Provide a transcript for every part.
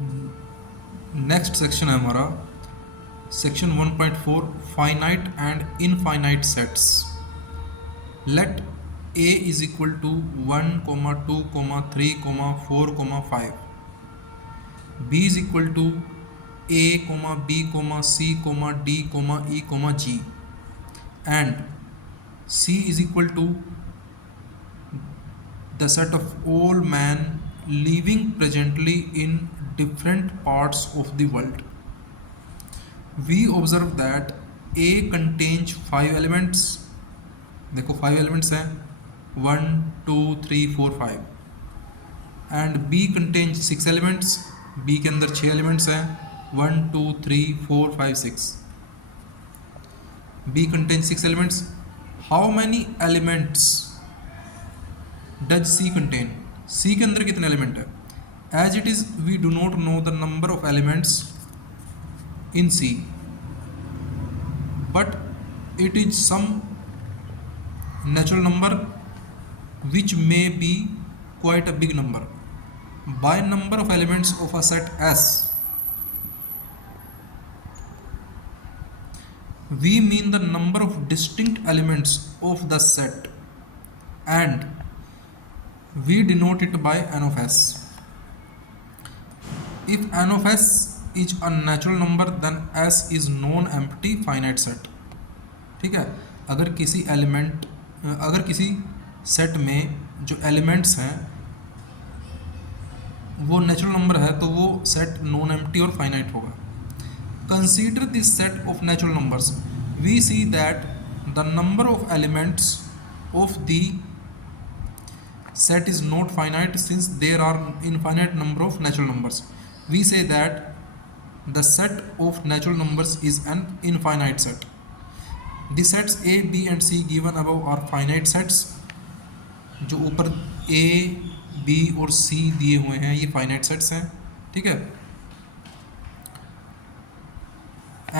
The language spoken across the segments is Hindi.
नेक्स्ट सेक्शन है हमारा section 1.4 finite and infinite sets. Let a is equal to 1, 2, 3, 4, 5, b is equal to a, b, c, d, e, g, and c is equal to the set of all men living presently in different parts of the world. We observe that A contains 5 elements। देखो 5 elements हैं 1, 2, 3, 4, 5, and B contains 6 elements। B के अंदर 6 elements हैं 1, 2, 3, 4, 5, 6। B contains 6 elements। How many elements does C contain? C के अंदर कितने एलिमेंट है? As it is we do not know the number of elements in C, but it is some natural number which may be quite a big number. By number of elements of a set S, we mean the number of distinct elements of the set, and we denote it by n of s. If n of s is a natural number, then S is non-empty finite set। ठीक है, अगर किसी सेट में जो एलिमेंट्स हैं वो नेचुरल नंबर है तो वो सेट नॉन एम्प्टी और फाइनाइट होगा। Consider this set of natural numbers, we see that the number of elements of the set is not finite since there are infinite number of natural numbers. We say that the set of natural numbers is an infinite set. The sets A, B and C given above are finite sets। जो ऊपर A, B और C दिए हुए हैं ये finite sets हैं, ठीक है।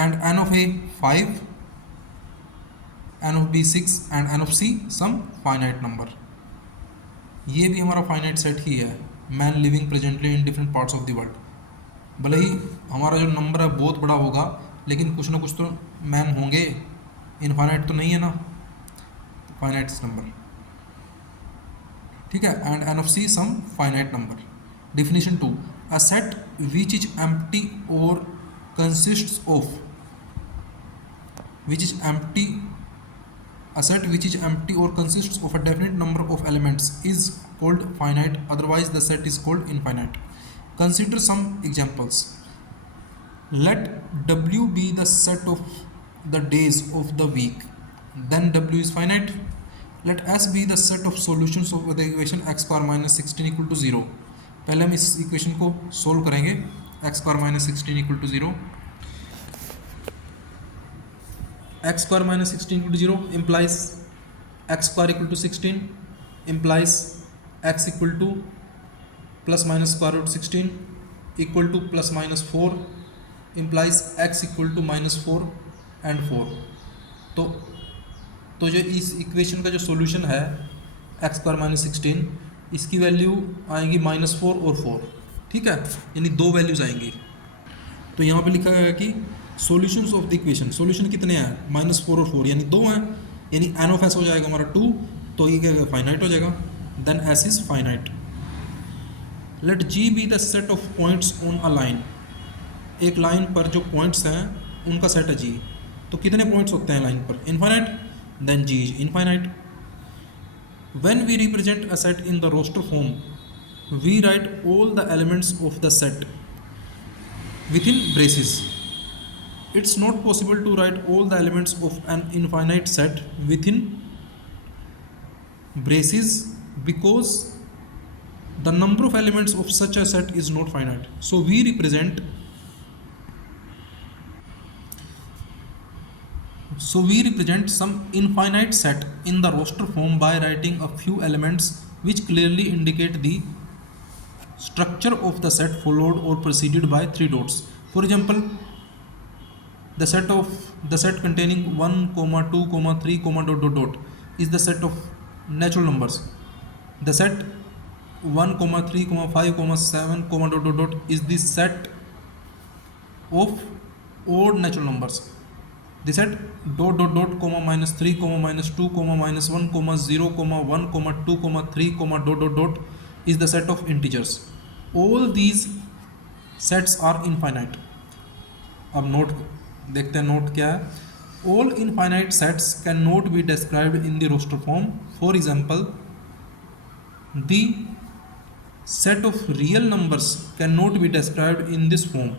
And n of A 5, n of B 6 and n of C some finite number। ये भी हमारा फाइनाइट सेट ही है, man living presently in different parts of the world. भले ही हमारा जो नंबर है बहुत बड़ा होगा लेकिन कुछ ना कुछ तो मैन होंगे, इनफाइनाइट तो नहीं है ना, फाइनाइट नंबर, ठीक है। And n of C some finite number. Definition 2, a set which is empty और consists of A set which is empty or consists of a definite number of elements is called finite, otherwise the set is called infinite. Consider some examples. Let W be the set of the days of the week, then W is finite. Let S be the set of solutions of the equation x square minus 16 equal to 0। पहले हम इस इक्वेशन को सोल्व करेंगे, x square minus 16 equal to 0। x square minus 16 equal to 0 implies x square equal to 16 implies x equal to plus minus square root 16 equal to plus minus 4 implies x equal to minus 4 and 4। तो जो इस इक्वेशन का जो सॉल्यूशन है x square minus 16, इसकी वैल्यू आएगी -4 और 4, ठीक है, यानी दो वैल्यूज आएंगी। तो यहाँ पे लिखा गया कि solutions of the equation, solution कितने हैं -4 और 4 यानी 2 हैं, यानी एन ऑफ एस हो जाएगा हमारा 2, तो ये क्या फाइनाइट हो जाएगा, then s is finite. Let g be the set of points on a line, एक लाइन पर जो पॉइंट्स हैं उनका सेट है जी, तो कितने पॉइंट्स होते हैं लाइन पर, infinite, then g is infinite. When we represent a set in the roster form we write all the elements of the set within braces. It's not possible to write all the elements of an infinite set within braces because the number of elements of such a set is not finite. So we represent some infinite set in the roster form by writing a few elements which clearly indicate the structure of the set followed or preceded by 3 dots. For example, the set containing 1, 2, 3, ... is the set of natural numbers. The set 1, 3, 5, 7, dot dot dot is the set of odd natural numbers. The set dot dot dot comma -3 comma -2 comma -1 comma 0 comma 1 comma 2 comma 3 comma dot dot dot is the set of integers. All these sets are infinite. अब नोट देखते हैं, नोट क्या है. All infinite sets cannot be described in the roster form. For example, the set of real numbers cannot be described in this form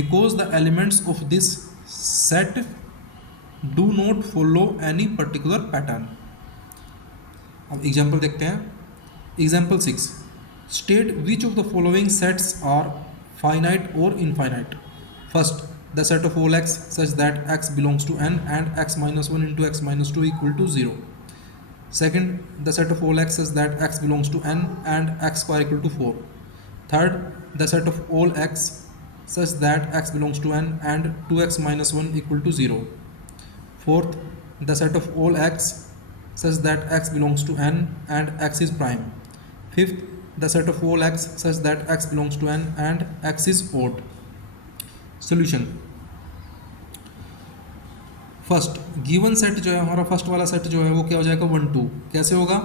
because the elements of this set do not follow any particular pattern. अब एग्जाम्पल देखते हैं. Example 6. State which of the following sets are finite or infinite. First, the set of all x such that x belongs to n and x minus 1 into x minus 2 equal to 0. Second, the set of all x such that x belongs to n and x square equal to 4. Third, the set of all x such that x belongs to n and 2x minus 1 equal to 0. Fourth, the set of all x such that x belongs to n and x is prime. Fifth, the set of all x such that x belongs to n and x is odd. Solution. First given set जो है हमारा, फर्स्ट वाला सेट जो है वो क्या हो जाएगा 1 2. कैसे होगा?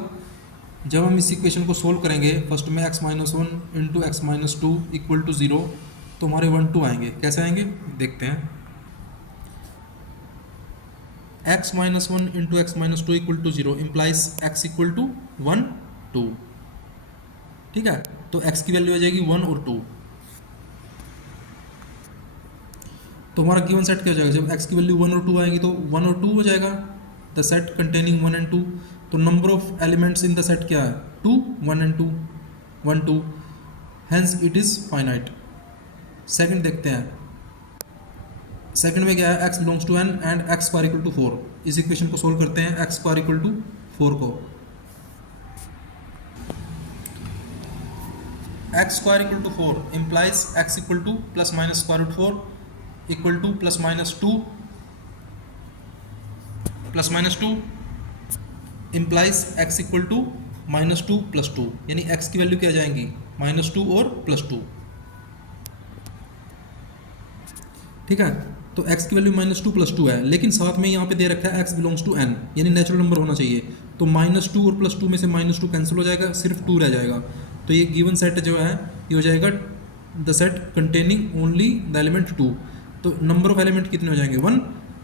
जब हम इस इक्वेशन को सोल्व करेंगे फर्स्ट में x minus 1 into x minus 2 equal to 0, तो हमारे 1 2 आएंगे. कैसे आएंगे देखते हैं. x minus 1 into x minus 2 equal to 0 implies x equal to 1 2. ठीक है, तो x की वैल्यू आ जाएगी 1 और 2. तो हमारा गिवन सेट क्या हो जाएगा? जब x की वैल्यू 1 और 2 आएगी तो 1 और 2 हो जाएगा. The set containing 1 and 2. तो number of elements in the set क्या है? 2 1 and 2 1 2. Hence it is finite. Second देखते हैं. सेकंड में क्या है? x belongs to n and x square equal to 4. इस इक्वेशन को सोल्व करते हैं. x स्क्वायर इक्वल टू 4 को x square equal to 4 implies x equal to plus minus square root 4 equal to plus minus 2 implies x equal to minus 2 plus 2. यानी x की वैल्यू क्या आ जाएंगी? माइनस 2 और प्लस 2. ठीक है, तो x की वैल्यू माइनस 2 प्लस 2 है, लेकिन साथ में यहाँ पे दे रखा है x बिलोंग्स टू n, यानी नेचुरल नंबर होना चाहिए. तो माइनस 2 और प्लस 2 में से माइनस 2 कैंसिल हो जाएगा, सिर्फ 2 रह जाएगा. तो ये गिवन सेट जो है ये हो जाएगा the set containing only the element 2. तो नंबर ऑफ एलिमेंट कितने हो जाएंगे? 1.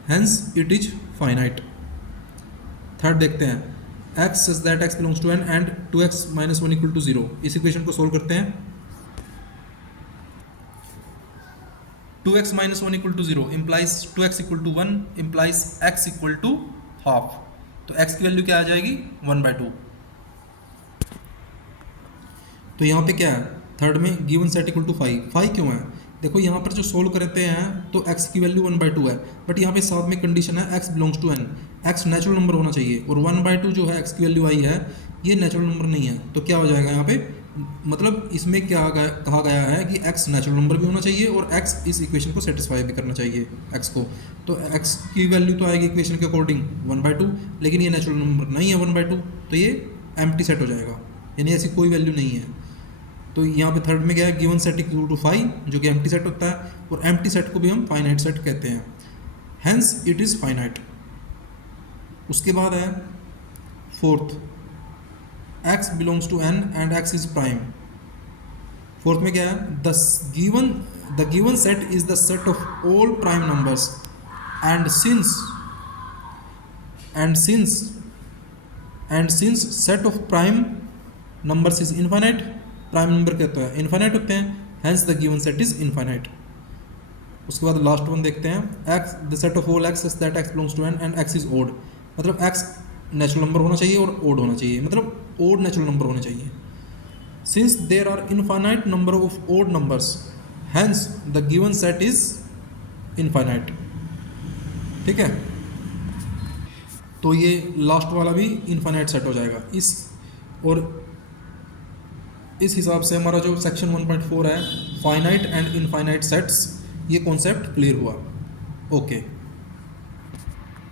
Hence it is finite. Third देखते हैं. x such that x belongs to n and 2x minus 1 equal to 0. इस इक्वेशन को सोल्व करते हैं. 2x minus 1 equal to 0 implies 2x equal to 1 implies x equal to half. तो x की वैल्यू क्या आ जाएगी? 1/2. तो यहाँ पे क्या है? थर्ड में गिवन सेट इक्वल टू 5 क्यों है? देखो यहाँ पर जो सोल्व करते हैं तो x की वैल्यू 1/2 है, बट यहाँ पे साथ में कंडीशन है x belongs to n. x natural number होना चाहिए और 1/2 जो है x की वैल्यू आई है ये नेचुरल नंबर नहीं है. तो क्या हो जाएगा यहाँ पे? मतलब इसमें क्या कहा गया है कि x नेचुरल नंबर भी होना चाहिए और x इस इक्वेशन को सेटिस्फाई भी करना चाहिए x को. तो x की वैल्यू तो आएगी इक्वेशन के अकॉर्डिंग 1/2, लेकिन ये नेचुरल नंबर नहीं है 1/2, तो ये एम्प्टी सेट हो जाएगा, यानी ऐसी कोई वैल्यू नहीं है. तो यहाँ पे थर्ड में क्या है? गिवन सेट इक्वल टू 5 जो कि एम्प्टी सेट होता है, और एम्प्टी सेट को भी हम फाइनाइट सेट कहते हैं. Hence it is finite. उसके बाद है fourth, x belongs to n and x is prime. Fourth में क्या है? The given set is the set of all prime numbers and since set of prime numbers is infinite. Prime number कहते हैं इनफाइनाइट होते हैं, hence the given set is infinite. उसके बाद लास्ट वन देखते हैं. x the set of all x that x belongs to n and x is odd. मतलब x नेचुरल नंबर होना चाहिए और ओड होना चाहिए, मतलब ओड नेचुरल नंबर होने चाहिए. Since there are infinite number of odd numbers, hence the given set is infinite. ठीक है, तो ये लास्ट वाला भी इनफाइनाइट सेट हो जाएगा. इस हिसाब से हमारा जो सेक्शन 1.4 है फाइनाइट एंड इनफाइनाइट सेट्स, ये कॉन्सेप्ट क्लियर हुआ. ओके.